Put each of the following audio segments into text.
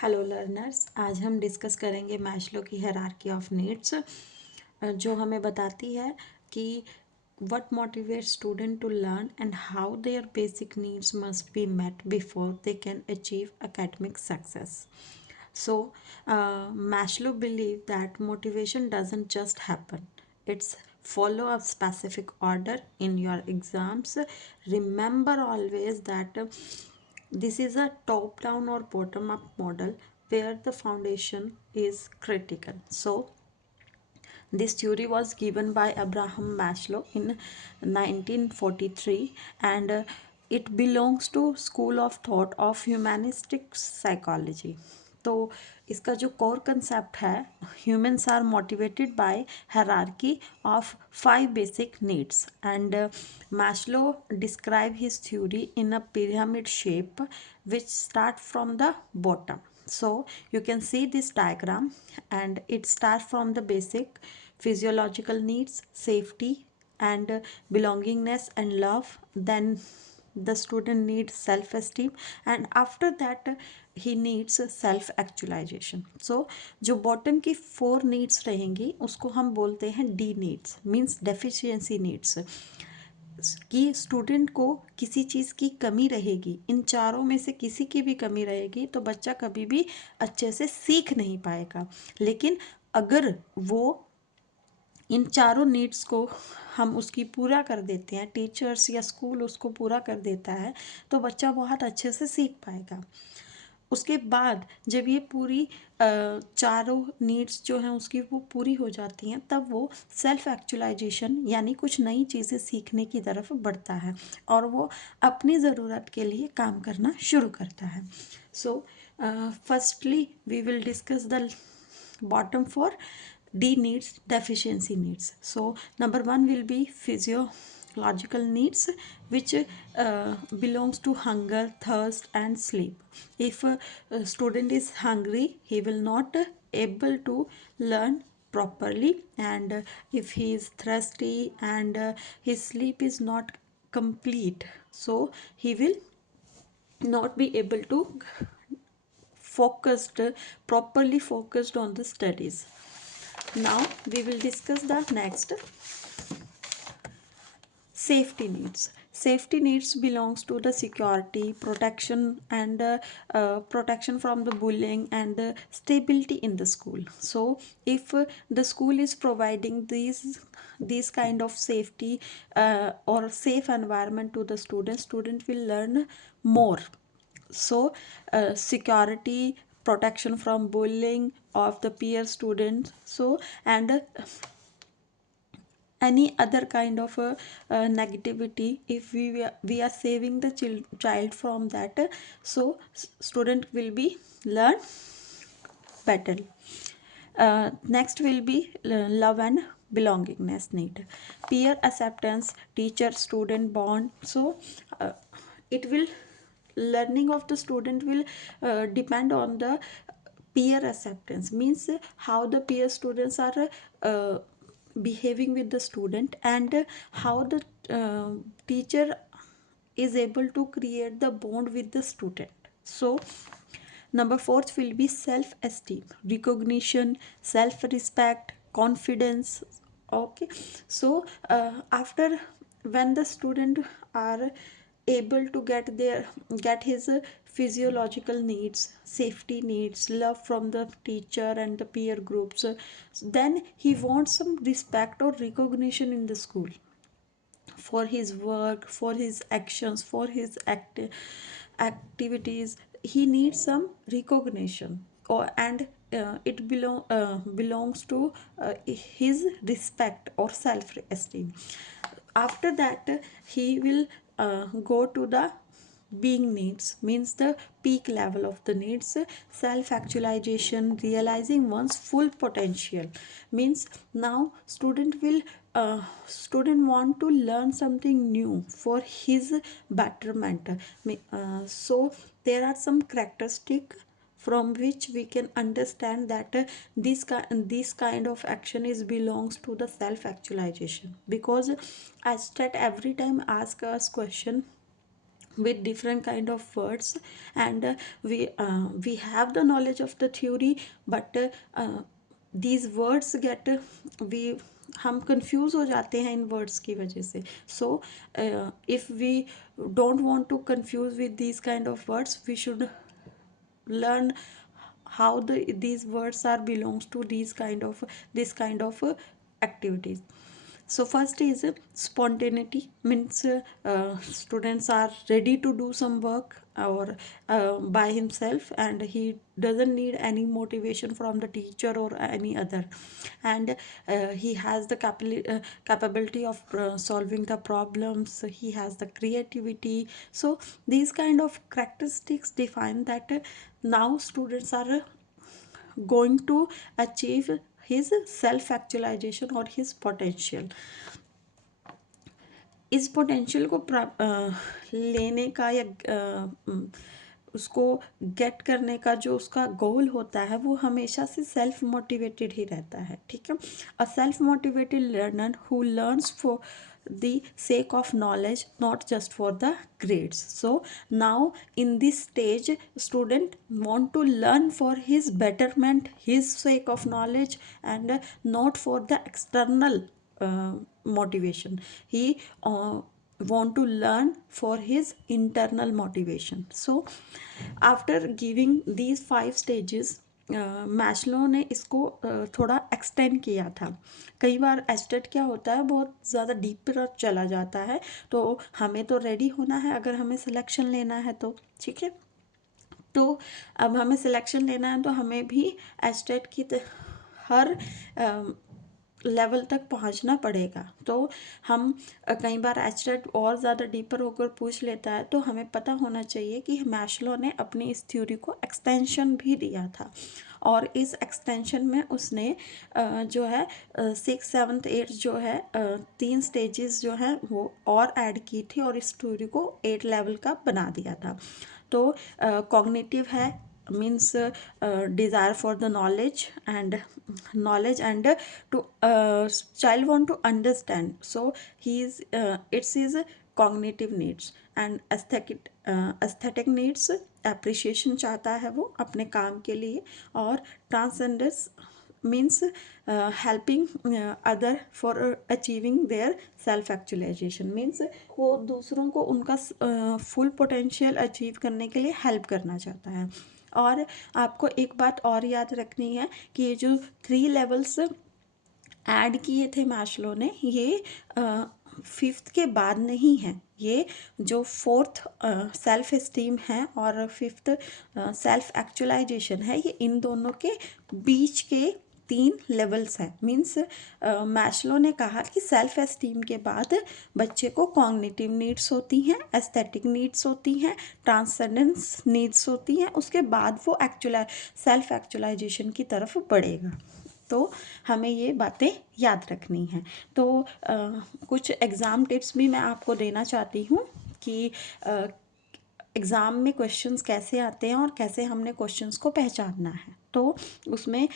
Hello learners, आज हम discuss करेंगे मैस्लो की हायरार्की ऑफ नीड्स, जो हमें बताती है कि what motivates student to learn and how their basic needs must be met before they can achieve academic success. So Maslow believed that motivation doesn't just happen, it's follow a specific order in your exams. Remember always that this is a top down or bottom up model where the foundation is critical. So this theory was given by Abraham Maslow in 1943, and it belongs to school of thought of humanistic psychology. तो इसका जो core concept है, humans are motivated by hierarchy of 5 basic needs, and Maslow described his theory in a pyramid shape which start from the bottom. So you can see this diagram, and it starts from the basic physiological needs, safety and belongingness and love. Then the student needs self esteem, and after that he needs self actualization. So जो bottom की 4 needs रहेंगी उसको हम बोलते हैं D needs, means deficiency needs, कि student को किसी चीज़ की कमी रहेगी, इन चारों में से किसी की भी कमी रहेगी तो बच्चा कभी भी अच्छे से सीख नहीं पाएगा। लेकिन अगर वो इन चारों नीड्स को हम उसकी पूरा कर देते हैं, टीचर्स या स्कूल उसको पूरा कर देता है, तो बच्चा बहुत अच्छे से सीख पाएगा। उसके बाद जब ये पूरी चारों नीड्स जो हैं उसकी वो पूरी हो जाती हैं, तब वो सेल्फ एक्चुअलाइजेशन यानी कुछ नई चीज़ें सीखने की तरफ बढ़ता है और वो अपनी ज़रूरत के लिए काम करना शुरू करता है। So firstly we will discuss the bottom for D needs, deficiency needs. So number 1 will be physiological needs, which belongs to hunger, thirst and sleep. If a student is hungry, he will not able to learn properly, and if he is thirsty and his sleep is not complete, so he will not be able to focused properly focused on the studies. Now we will discuss the next, safety needs. Safety needs belongs to the security, protection and protection from the bullying and the stability in the school. So if the school is providing these kind of safety or safe environment to the student will learn more. So security, protection from bullying of the peer students, so and any other kind of negativity, if we are saving the child from that, so student will be learn better. Next will be love and belongingness need, peer acceptance, teacher student bond. So it will learning of the student will depend on the peer acceptance, means how the peer students are behaving with the student, and how the teacher is able to create the bond with the student. So number 4 will be self esteem, recognition, self respect, confidence. Okay, so after when the student are able to get his physiological needs, safety needs, love from the teacher and the peer groups, then he wants some respect or recognition in the school for his work, for his actions, for his activities. He needs some recognition, or and belongs to his respect or self esteem. After that he will go to the being needs, means the peak level of the needs, self actualization, realizing one's full potential, means now student want to learn something new for his betterment. So there are some characteristics from which we can understand that this kind of action is belongs to the self actualization, because I start every time ask us question, with different kind of words, and we have the knowledge of the theory, but these words get we हम confuse हो जाते हैं इन words की वजह से. So if we don't want to confuse with these kind of words, we should learn how these words are belongs to this kind of activities. So first is spontaneity, means students are ready to do some work or by himself, and he doesn't need any motivation from the teacher or any other, and he has the capability of solving the problems, he has the creativity. So these kind of characteristics define that now students are going to achieve his self actualization or his potential. इस potential को लेने का या उसको gate करने का जो उसका गोल होता है वो हमेशा से सेल्फ मोटिवेटेड ही रहता है. ठीक है. A self motivated learner who learns for the sake of knowledge, not just for the grades. So now in this stage student want to learn for his betterment, his sake of knowledge, and not for the external motivation. He want to learn for his internal motivation. So after giving these 5 stages, Maslow ने इसको थोड़ा extend किया था. कई बार estate क्या होता है, बहुत ज़्यादा डीपर चला जाता है, तो हमें तो रेडी होना है अगर हमें सिलेक्शन लेना है तो. ठीक है. तो अब हमें सिलेक्शन लेना है तो हमें भी एस्टेट की हर लेवल तक पहुंचना पड़ेगा. तो हम कई बार एस्टेट और ज़्यादा डीपर होकर पूछ लेता है, तो हमें पता होना चाहिए कि मैस्लो ने अपनी इस थ्योरी को एक्सटेंशन भी दिया था, और इस एक्सटेंशन में उसने जो है 6, 7, 8 जो है 3 स्टेजेस जो हैं वो और ऐड की थी, और इस थ्योरी को 8 लेवल का बना दिया था. तो कॉग्निटिव है, means desire for the knowledge and to child want to understand. So he is it's his cognitive needs, and aesthetic needs, appreciation चाहता है वो अपने काम के लिए, और transcendence means helping other for achieving their self actualization, means वो दूसरों को उनका full potential अचीव करने के लिए हेल्प करना चाहता है. और आपको एक बात और याद रखनी है कि ये जो 3 लेवल्स ऐड किए थे मैस्लो ने, ये 5th के बाद नहीं है. ये जो 4th सेल्फ एस्टीम है और 5th सेल्फ एक्चुअलाइजेशन है, ये इन दोनों के बीच के 3 लेवल्स हैं. मीन्स मैस्लो ने कहा कि सेल्फ एस्टीम के बाद बच्चे को कॉग्निटिव नीड्स होती हैं, एस्थेटिक नीड्स होती हैं, ट्रांसेंडेंस नीड्स होती हैं, उसके बाद वो सेल्फ एक्चुअलाइजेशन की तरफ बढ़ेगा. तो हमें ये बातें याद रखनी हैं. तो कुछ एग्ज़ाम टिप्स भी मैं आपको देना चाहती हूँ कि एग्ज़ाम में क्वेश्चंस कैसे आते हैं और कैसे हमने क्वेश्चंस को पहचानना है. तो उसमें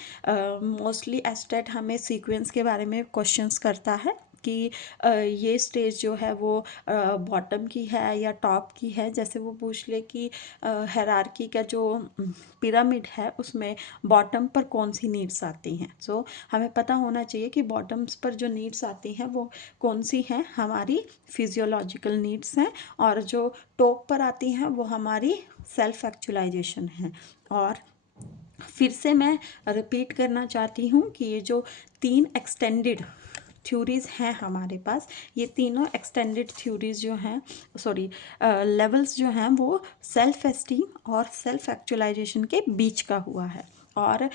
मोस्टली एस्टेट हमें सीक्वेंस के बारे में क्वेश्चंस करता है कि ये स्टेज जो है वो बॉटम की है या टॉप की है. जैसे वो पूछ ले कि हायरार्की का जो पिरामिड है उसमें बॉटम पर कौन सी नीड्स आती हैं. सो हमें पता होना चाहिए कि बॉटम्स पर जो नीड्स आती हैं वो कौन सी हैं, हमारी फिजियोलॉजिकल नीड्स हैं, और जो टॉप पर आती हैं वो हमारी सेल्फ एक्चुअलाइजेशन है. और फिर से मैं रिपीट करना चाहती हूँ कि ये जो 3 एक्सटेंडेड थ्योरीज़ हैं हमारे पास, ये तीनों एक्सटेंडेड थ्योरीज़ जो हैं, लेवल्स जो हैं, वो सेल्फ एस्टीम और सेल्फ एक्चुअलाइजेशन के बीच का हुआ है. और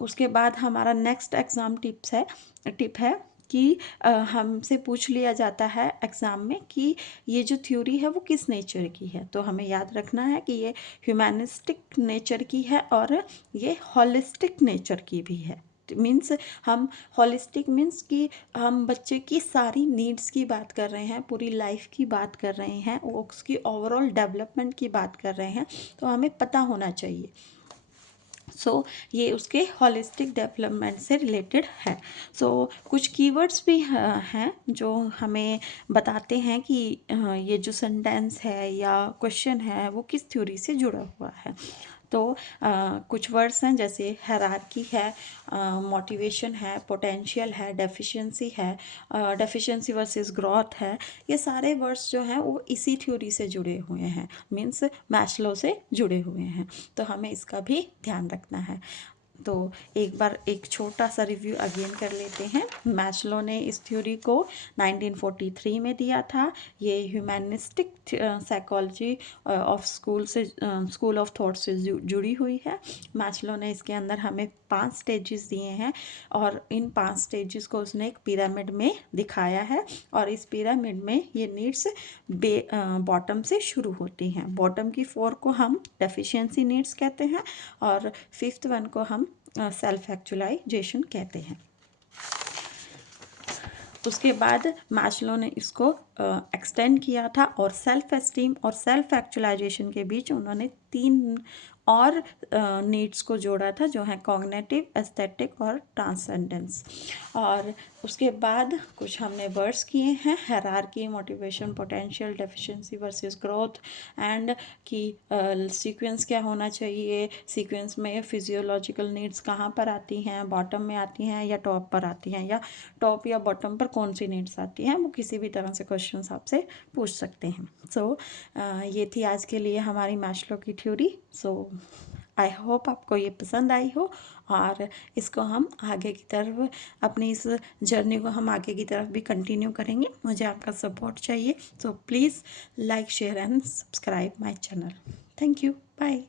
उसके बाद हमारा नेक्स्ट एग्ज़ाम टिप है कि हमसे पूछ लिया जाता है एग्ज़ाम में कि ये जो थ्योरी है वो किस नेचर की है. तो हमें याद रखना है कि ये ह्यूमैनिस्टिक नेचर की है और ये हॉलिस्टिक नेचर की भी है. मीन्स हम हॉलिस्टिक मीन्स कि हम बच्चे की सारी नीड्स की बात कर रहे हैं, पूरी लाइफ की बात कर रहे हैं, उसकी ओवरऑल डेवलपमेंट की बात कर रहे हैं. तो हमें पता होना चाहिए सो ये उसके होलिस्टिक डेवलपमेंट से रिलेटेड है। सो कुछ कीवर्ड्स भी हैं जो हमें बताते हैं कि ये जो सेंटेंस है या क्वेश्चन है वो किस थ्योरी से जुड़ा हुआ है। तो कुछ वर्ड्स हैं जैसे हायरार्की है, मोटिवेशन है, पोटेंशियल है, डेफिशिएंसी है, डेफिशिएंसी वर्सेस ग्रोथ है। ये सारे वर्ड्स जो हैं वो इसी थ्योरी से जुड़े हुए हैं, मीन्स मैस्लो से जुड़े हुए हैं। तो हमें इसका भी ध्यान रखना है। तो एक बार एक छोटा सा रिव्यू अगेन कर लेते हैं। मैस्लो ने इस थ्योरी को 1943 में दिया था। ये humanistic psychology of school of thought से जुड़ी हुई है। मैस्लो ने इसके अंदर हमें 5 स्टेजेस दिए हैं और इन 5 स्टेजेस को उसने एक पिरामिड में दिखाया है। और इस पिरामिड में ये नीड्स बॉटम से शुरू होती हैं। बॉटम की 4 को हम डेफिशिएंसी नीड्स कहते हैं और 5th वन को हम सेल्फ एक्चुअलाइजेशन कहते हैं। उसके बाद मैस्लो ने इसको एक्सटेंड किया था और सेल्फ एस्टीम और सेल्फ एक्चुअलाइजेशन के बीच उन्होंने 3 और नीड्स को जोड़ा था जो है कॉग्निटिव, एस्थेटिक और ट्रांसेंडेंस। और उसके बाद कुछ हमने वर्ड्स किए हैं, hierarchy, motivation, potential, deficiency versus growth and कि सीक्वेंस क्या होना चाहिए, सीक्वेंस में फिजियोलॉजिकल नीड्स कहाँ पर आती हैं, बॉटम में आती हैं या टॉप पर आती हैं, या टॉप या बॉटम पर कौन सी नीड्स आती हैं, वो किसी भी तरह से क्वेश्चन आपसे पूछ सकते हैं। सो ये थी आज के लिए हमारी मैस्लो की थ्योरी। सो आई होप आपको ये पसंद आई हो और इसको हम आगे की तरफ, अपनी इस जर्नी को हम आगे की तरफ भी कंटिन्यू करेंगे। मुझे आपका सपोर्ट चाहिए। So please like, share and subscribe my channel. Thank you. Bye.